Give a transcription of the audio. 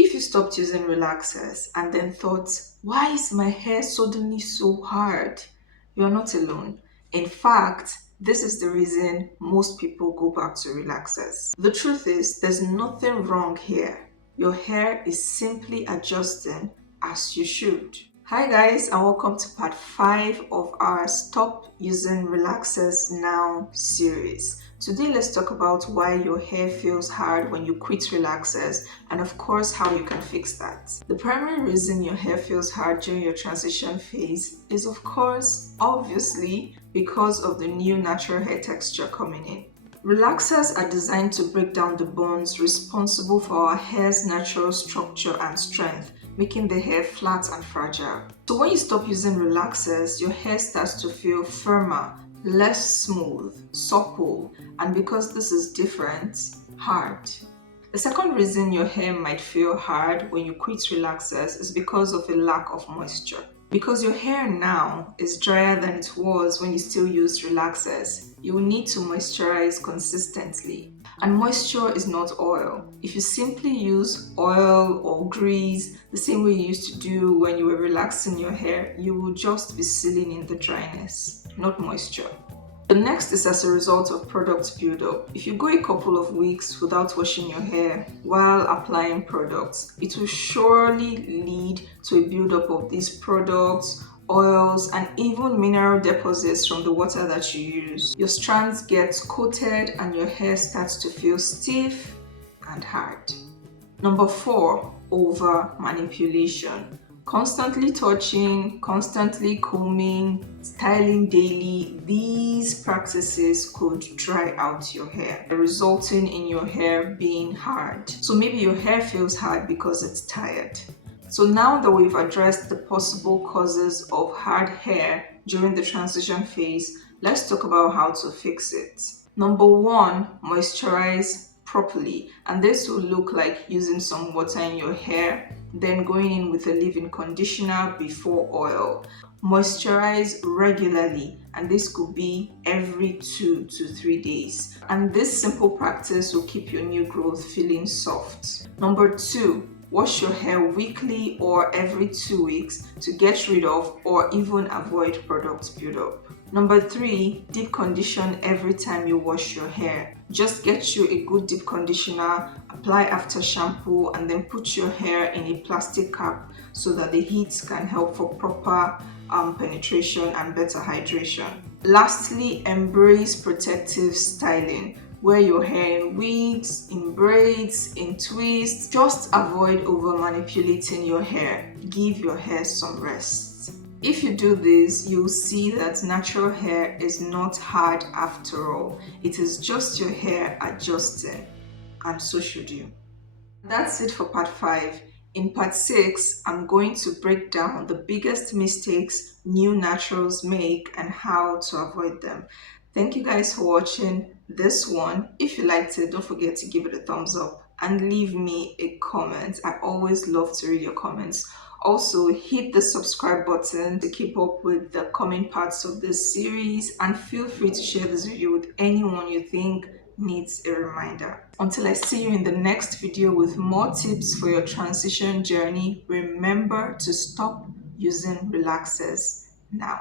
If you stopped using relaxers and then thought, why is my hair suddenly so hard? You're not alone. In fact, this is the reason most people go back to relaxers. The truth is, there's nothing wrong here. Your hair is simply adjusting as you should. Hi guys, and welcome to part 5 of our Stop Using Relaxers Now series. Today let's talk about why your hair feels hard when you quit relaxers and of course how you can fix that. The primary reason your hair feels hard during your transition phase is of course, obviously, because of the new natural hair texture coming in. Relaxers are designed to break down the bonds responsible for our hair's natural structure and strength, making the hair flat and fragile. So when you stop using relaxers, your hair starts to feel firmer, less smooth, supple, and because this is different, hard. The second reason your hair might feel hard when you quit relaxers is because of a lack of moisture. Because your hair now is drier than it was when you still used relaxers, you will need to moisturize consistently. And moisture is not oil. If you simply use oil or grease the same way you used to do when you were relaxing your hair, you will just be sealing in the dryness, not moisture. The next is as a result of product buildup. If you go a couple of weeks without washing your hair while applying products, it will surely lead to a buildup of these products, oils, and even mineral deposits from the water that you use. Your strands get coated and your hair starts to feel stiff and hard. Number 4, over manipulation. Constantly touching, constantly combing, styling daily, these practices could dry out your hair, resulting in your hair being hard. So maybe your hair feels hard because it's tired. So now that we've addressed the possible causes of hard hair during the transition phase, let's talk about how to fix it. Number 1, moisturize properly, and this will look like using some water in your hair, then going in with a leave-in conditioner before oil. Moisturize regularly, and this could be every 2 to 3 days. And this simple practice will keep your new growth feeling soft. Number 2, wash your hair weekly or every 2 weeks to get rid of or even avoid product buildup. Number 3, deep condition every time you wash your hair. Just get you a good deep conditioner, apply after shampoo, and then put your hair in a plastic cap so that the heat can help for proper penetration and better hydration. Lastly, embrace protective styling. Wear your hair in wigs, in braids, in twists. Just avoid over manipulating your hair. Give your hair some rest. If you do this, you'll see that natural hair is not hard after all. It is just your hair adjusting, and so should you. That's it for part 5. In part 6, I'm going to break down the biggest mistakes new naturals make and how to avoid them. Thank you guys for watching this one. If you liked it, don't forget to give it a thumbs up and leave me a comment. I always love to read your comments. Also, hit the subscribe button to keep up with the coming parts of this series, and feel free to share this video with anyone you think needs a reminder. Until I see you in the next video with more tips for your transition journey, remember to stop using relaxers now.